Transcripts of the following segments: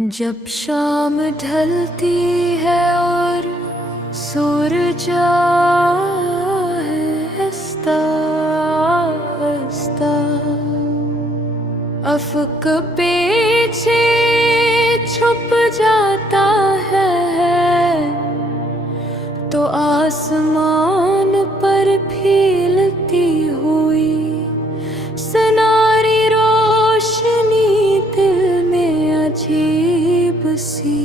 जब शाम ढलती है और सूरज आहिस्ता आहिस्ता अफ़क़ पीछे छुप जाता है, तो आसमान पर फीलती हुई सनारी रोशनी दिल में अजीब सी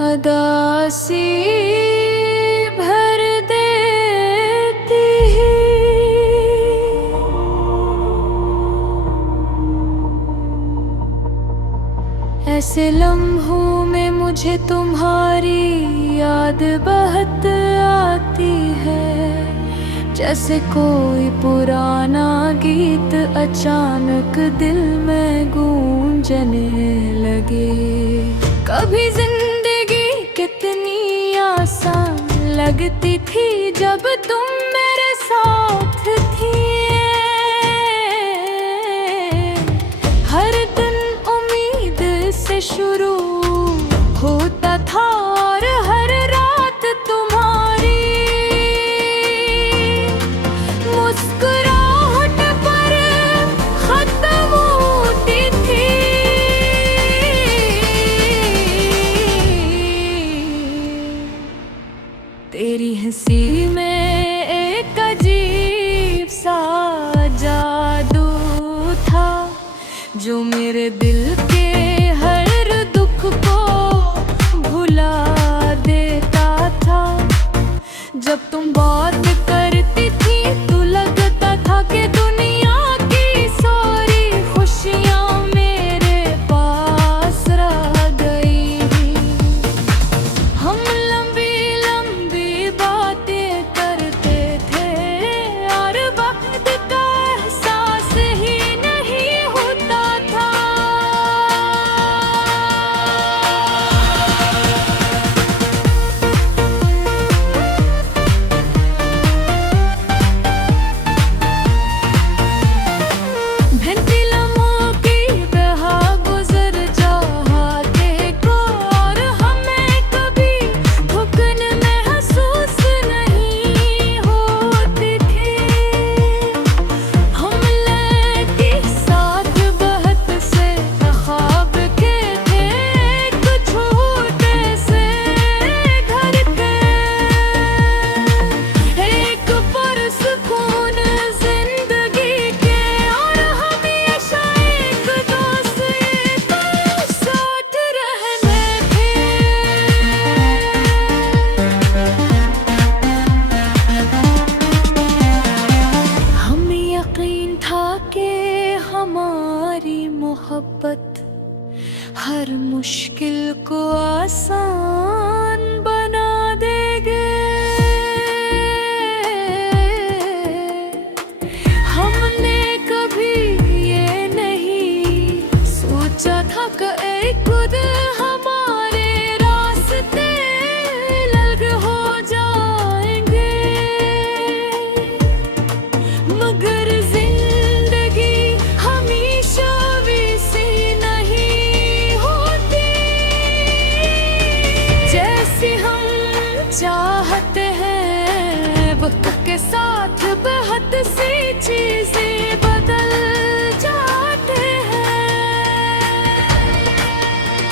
अदासी भर देती है। ऐसे लम्हों में मुझे तुम्हारी याद बहुत आती है, जैसे कोई पुराना गीत अचानक दिल में गूंजने लगे। कभी जिंदगी कितनी आसान लगती थी जब तुम मेरे साथ थी। हर दिन उम्मीद से शुरू होता था और हर रात तुम्हारी मुस्कुराहट पर खत्म होती थी। तेरी हंसी में एक अजीब सा जादू था, जो मेरे दिल के हर दुख को भुला देता था। जब तुम बात करती थी तो लगता था कि दुनिया की सारी खुशियाँ मेरे पास रह गई। हम लंबी लंबी बातें करते थे और वक्त का एहसास ही नहीं होता था। भिनती लम्हों की तरह गुजर जाते को और हमें कभी थकन महसूस नहीं होती थी। हम लड़के साथ बहुत से ख्वाब के थे, एक छोटे से घर के, एक पुरसुकून जिंदगी के, और हमेशा एक दूसरे के साथ रहने थे। हमें यकीन था कि हमारी मोहब्बत हर मुश्किल को आसान बना देगे। हमने कभी ये नहीं सोचा था कि एक खुद हमारे रास्ते अलग हो जाएंगे, मगर जिंदगी हमेशा वैसी नहीं होती जैसी हम चाहते हैं। वक्त के साथ बहुत सी चीजें बदल जाते हैं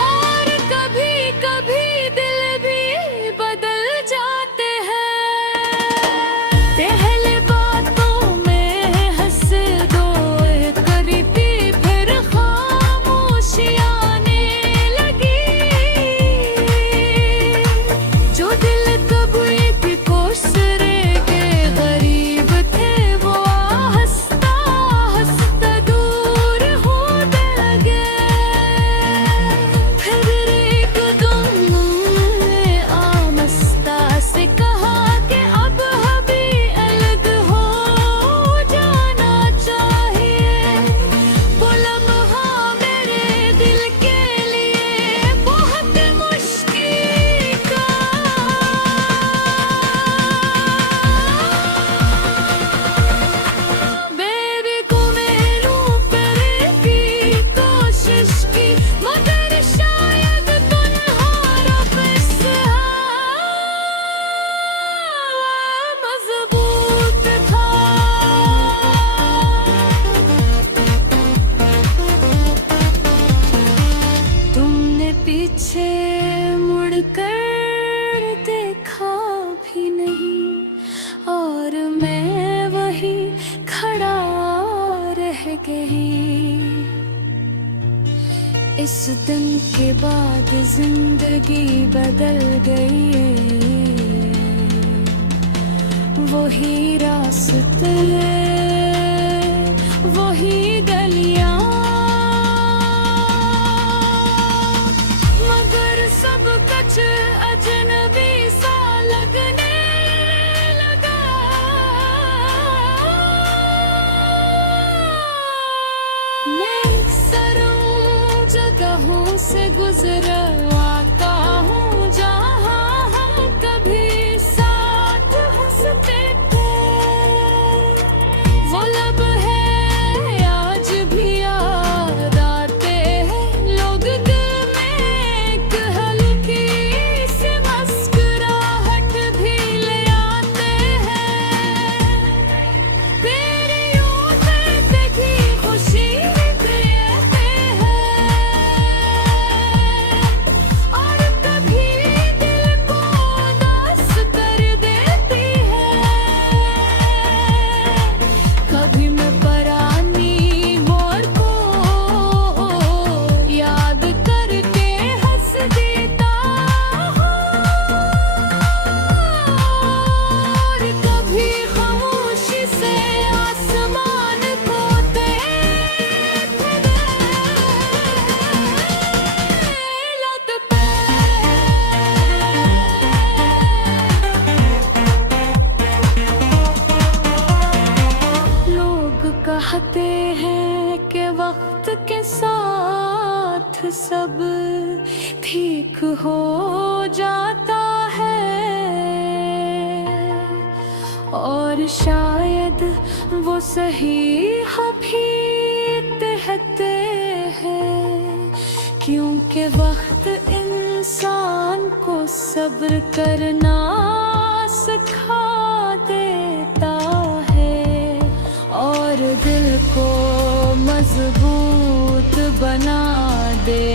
और पीछे मुड़कर देखा भी नहीं, और मैं वही खड़ा रह गई। इस दिन के बाद जिंदगी बदल गई। वही रास्ते, वही गलियां, मगर सब कुछ अजनबी सा लगने लगा। मैं सरों जगहों से गुजरा आता हूँ जहाँ हम कभी साथ हंसते थे। वो लब है आज भी याद आते हैं, लोग दिल में एक हल्की सी मुस्कुराहट भी ले आते हैं। बेरियों में देखी खुशी देते हैं, और कभी दिल को उदास कर देती है। कभी मैं परानी मोर को याद करके हंस देता हूँ, और कभी खामोशी से आसमान को देखते लगता है। लोग कहते हैं कि वक्त के साथ सब ठीक हो जाता है, और शायद वो सही भी कहते हैं, क्योंकि वक्त इंसान को सब्र करना सिखा देता है, और दिल को मजबूत बना दे।